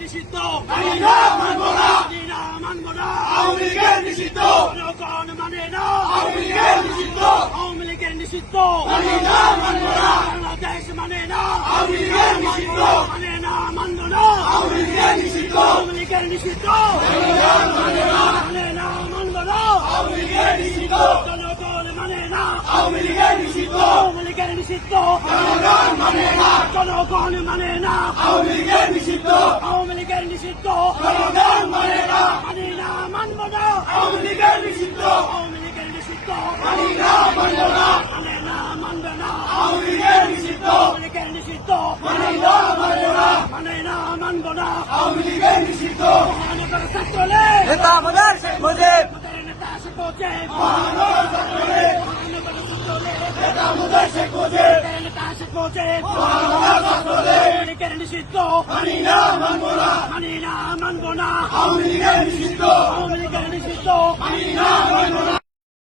নিষিদ্ধ মানি না মানব না মানি না মানব না আওয়ামী লীগের নিষিদ্ধ জনগণ মানে না আওয়ামী লীগের নিষিদ্ধ আওয়ামী লীগের নিষিদ্ধ মানি না মানব না বাংলাদেশ মানে না আওয়ামী লীগের নিষিদ্ধ মানে না মানব না আওয়ামী লীগের নিষিদ্ধ আওয়ামী লীগের নিষিদ্ধ মানে না মানব না আওয়ামী লীগের নিষিদ্ধ জনগণ মানে না আওয়ামী লীগের নিষিদ্ধ আওয়ামী লীগের নিষিদ্ধ জনগণ মানে না জনগণ মানে না আওয়ামী লীগের নিষিদ্ধ আওয়ামী লীগের নিষিদ্ধ জনগণ মানে না মানি না মানব না আওয়ামী লীগের নিষিদ্ধ আওয়ামী লীগের নিষিদ্ধ মানি না মানব না মানে না মানবে না আওয়ামী লীগের নিষিদ্ধ আওয়ামী লীগের নিষিদ্ধ মানি না মানব না মানে না মানব না আওয়ামী লীগের নিষিদ্ধ মহানগর ছাত্রলীগ নেতা আমাদের শেখ মুজিব আমাদের নেতা শেখ মুজিব মহানগর ছাত্রলীগ মহানগর ছাত্রলীগ নেতা আমাদের শেখ মুজিব আমাদের নেতা শেখ মুজিব মহানগর ছাত্রলীগ আওয়ামী লীগের নিষিদ্ধ মানি না মানব না মানি না মানব না আওয়ামী লীগের নিষিদ্ধ আওয়ামী লীগের নিষিদ্ধ মানি না